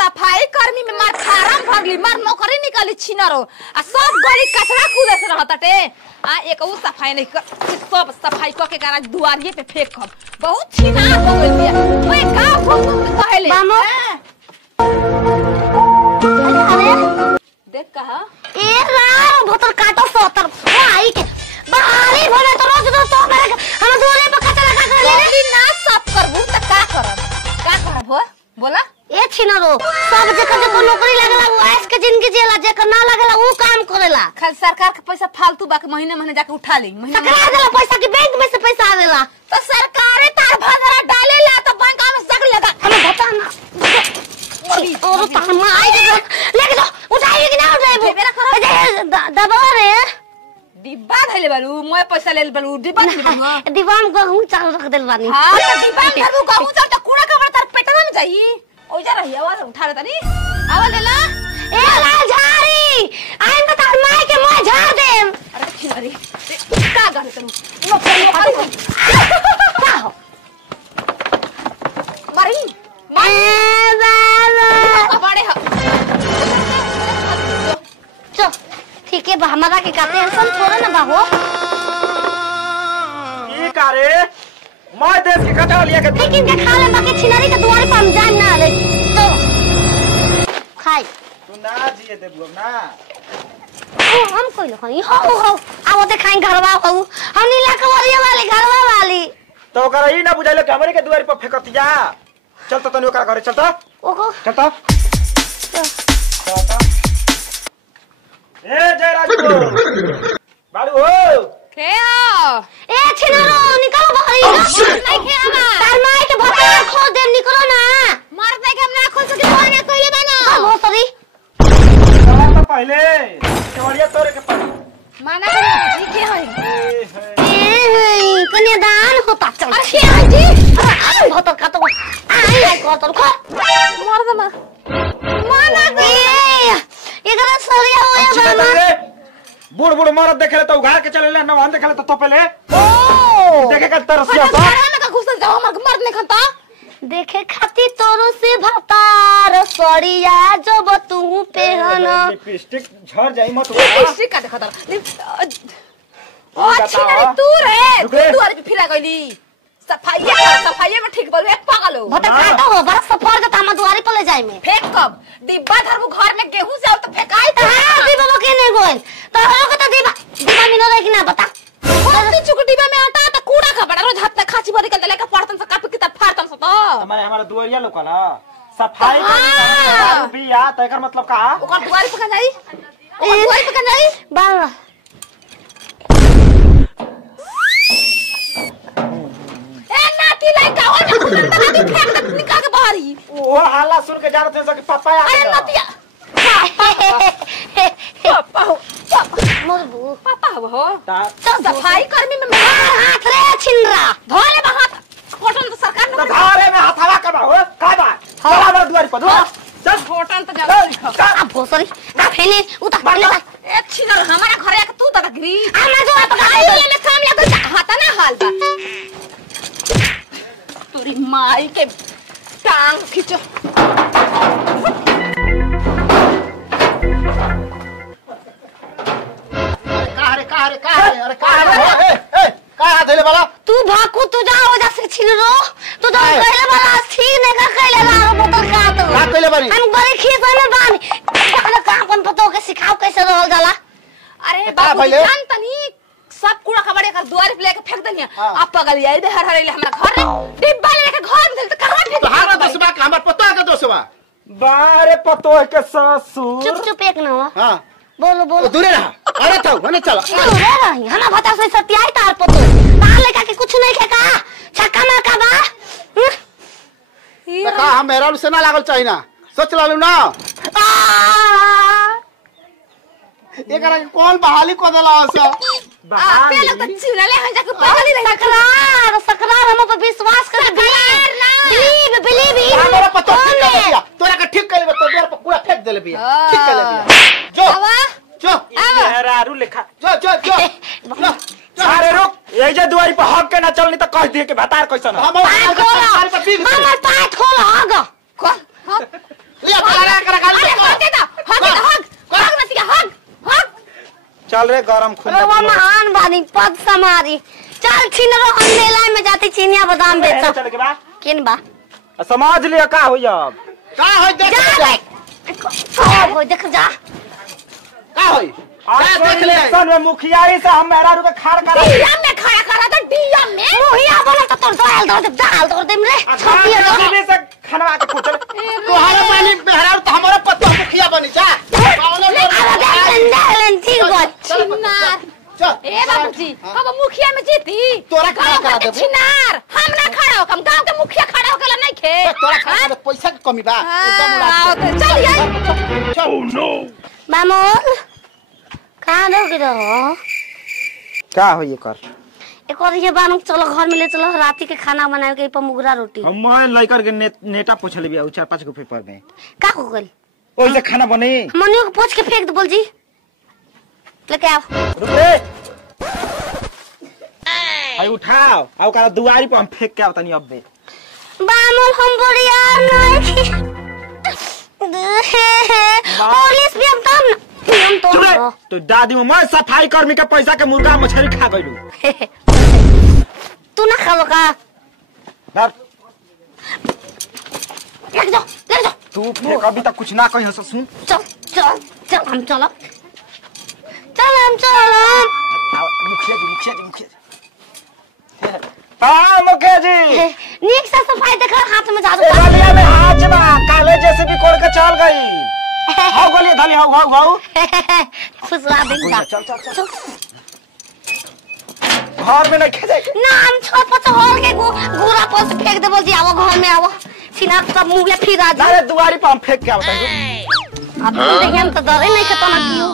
सफाई कर्मी में मार फार्म भरली मार नौकरी निकाली छिनरो आ सब गली कचरा कूदे से रहताटे आ एक उ सफाई नहीं कर सब सफाई क के गारा दुआरिये पे फेंकब बहुत छिना हो गइल बिया ओए का फोन कहले मानो देख कहा ए राव भतर काटो सोतर भाई के बाहरी भले तो रोज रोज तो मेरे हम दुआरे पे कचरा का कर ले ना सब करबू त का करब हो बोला ए छिनरो सब जकर जे नौकरी लागला वो आइस के जिंदगी जेला जेकर ना लागला वो काम करेला खाली सरकार के पैसा फालतू बाके महीने महीने जाके उठा ले महीने सरकार देला पैसा की बैंक में से पैसा आवेला तो सरकारे तार भजरा डालेला तो बैंक में सक लगा हमें बता ना और तार मां आई लेके जाओ उठाइए कि ना उठाइए दबा रे डिब्बा धइले बालू मैं पैसा लेल बालू डिब्बा धइले बालू डिब्बा में गहूं चाल रख देल बानी हां डिब्बा में धरबू गहूं चाल त कूड़ा कवर तार पेटवा में जाई ओ जा रही आवाज उठा ले तनी आवाज लेला ए ला झाड़ी आई में तार माई के मुंह झाड़ दे अरे खिलाड़ी का गल तू नो का हो मारी बड़े हो चल ठीक है हमारा के का टेंशन छोड़ो ना बाबू ई करे मैं देश के कटा लिया के लेकिन के खा ले बाकी छिनारी के दुआरे पे हम जान ना ले तो खाई तू ना जिए देबो ना हम कोई लोग नहीं हो आओ ते खाई घरवा हो हम नीला कवरिया वाली घरवा वाली तो ओकरा ई ना बुझाइले कि हमरे के दुआरी पर फेकतिया चल तो तनी ओकरा घरे चल तो ओहो चल तो ए जयराज को बालू हो के हो ए छिनारो निकलो बाहर नहीं के आवा तार माई के भतर खोल दे निकलो ना मार दे के हम ना खोल सके तो ना कोइले बना हो सॉरी तो पहले केवड़िया तोरे के पड़ी माना करे जी के होई ए कन्यादान होता चल अच्छे आई जी भतर का तो आई को तो मार दे माना दे एकरा सरिया होया बाबा बूढ़ बूढ़ मरद देखे तो उघाड़ के चले ले ना वहां देखे तो पहले ओ देखे का तरसिया घर में का घुस जाओ हमर मर्द नहीं खंता देखे खाती तोरो से भतार सरिया जब तू पहना लिपस्टिक झड़ जाई मत लिपस्टिक का देखा ओ अच्छी नहीं तू रे तू दुआरे पे फिरा गईली सफाई में ठीक बोल एक पागल हो भतर का तो हो बड़ा सफर जता हम दुआरे पे ले जाई में फेंक कब डिब्बा धरबू घर में गेहूं से आओ तो फेंकाई तो हां डिब्बा के नहीं गोल तो हम लोग तो डिब्बा मिलो रे कि ना बता तू चुक डिब्बा में आटा तो कूड़ा का बड़ा रोज हाथ में खाची भरी के लेके पड़तन से कापी किताब फाड़तन से तो हमारा दुआरिया लोकला सफाई का बिया त एकर मतलब का ओकर दुआरी पे जाई ओकर दुआरी पे जाई बाबा ए नाती लइका हो ना कुछ तक फेंक दे निकाल के बाहर ही ओ हाला सुन के जानत है कि पापा आ अरे नतिया पापा हो मरबू पापा हो ता तो सफाई कर्मी में हाथ रे छिनरा धोले बाहर होटल तो सरकार तो घरे में हथवा करबा हो का बा हमारा दुआरी पर चल होटल तो जा आ भोसरी ना फेने उतार ले एक छिनर हमारा घरे आके तू तक गिरी हमरा जो आई में काम लग हाथा ना हाल बा तोरी माई के टांग खींचो अरे का धइले वाला तू भाकू तू जा वजह से छिनरो तू तो कहले वाला ठीक नहीं का कहले ला बोतल का तो का कइले बानी हम बड़ी खीस में बानी कहले का अपन पतो के सिखाओ कैसे रहल जाला अरे बाबू जान तनी सब कूड़ा कबाड़े कर दुआर पे लेके फेंक दनिया आप पगल आई दे हर हर ले हमरा घर डिब्बा लेके घर में तो कहां फेंक तोहारा दोसबा के हमर पतो के दोसबा बारे पतो के ससुर चुप चुप एक ना हां बोलो बोलो दूरे रहा अरे था हने चल दूरे रही हमरा बता से सत्याई तार पतो तार लेका के कुछ नहीं खेका छक्का मार का बा का हम मेरा से ना लागल चाहिना सोच लालू ना एकरा के कौन बहाली को दला से पे लोग तो चिरले हैं जाके पगली रही सकरार हम पे विश्वास कर बिलीव हमरा पतो नहीं तोरा के ठीक कर ले तो देर पर पूरा फेंक देले बिया ठीक कर ले बिया जो जो मेहरारू लेखा जो जो जो अरे रुक ये जे दुआरी पर हक के ना चलनी तो कह दिए कि भतार कैसन हम पाय खोल आगा ले करा करा गाली अरे हग दे हग नतिया हग चल रे गरम खून रवा महान बानी पद समारी चल छिनरो हम मेला में जाते चिनिया बादाम बेच चल के बा किन बा समझ लिया का होई अब का होई देख जा ओ देख जा का होई आज देख ले इलेक्शन में मुखियाई से हम मेहरारू के खाड़ करा डीएम में खड़ा करा तो डीएम में मुहिया बोला तो तोर दाल दो दे रे छपिया टीवी से खनवा के कुचल तोहारा पानी मेहरारू तो हमारा पत्ता मुखिया बनी जा ठीक बात छिनार चल ए बाबूजी हम मुखिया में जीती तोरा खड़ा करा देबो छिनार हम ना खड़ा होकम गांव के मुखिया खड़ा होके नहीं खे तोरा खाने में पैसा की कमी बा एकदम उड़ा चल जाई चल मामूल कहाँ दो गिरो का होई कर एक और ये बानू चलो घर में ले चलो राती के खाना बनाए के पर मुगरा रोटी हम मोबाइल लइकर के नेटा पूछले बिया 4-5 गो पेपर में का हो गइल ओइ से खाना बने मनियो को पूछ के फेंक दे बोल जी लेके आओ रुक रे आई उठाओ आउ का दुआरी पर हम फेंक के आवतनी अबे बामल हम बढ़िया नहीं पुलिस भी हम तो दादी में मैं सफाई कर्मी के पैसा के मुर्गा मछली खा गइलू तू ना खा लो का धर ले जाओ तू फेंक अभी तक कुछ ना कही हो सुन चल हम चलो मुखिया जी हाँ मुखिया जी नीक से सफाई देखा हाथ में जादू गलिया में हाथ बा काले जैसे भी कोड़ के चल गई हाउ गलिया धली हाउ खुशरा दिन चल घर में नहीं खेदे ना हम छत पर चढ़ के घोड़ा पर से फेंक दे बोल जी आओ घर में आओ सीना सब मुंह में फिर आ जा अरे दुआरी पर हम फेंक के आवता हूं अब देखिए हम तो डरे नहीं खतो ना कियो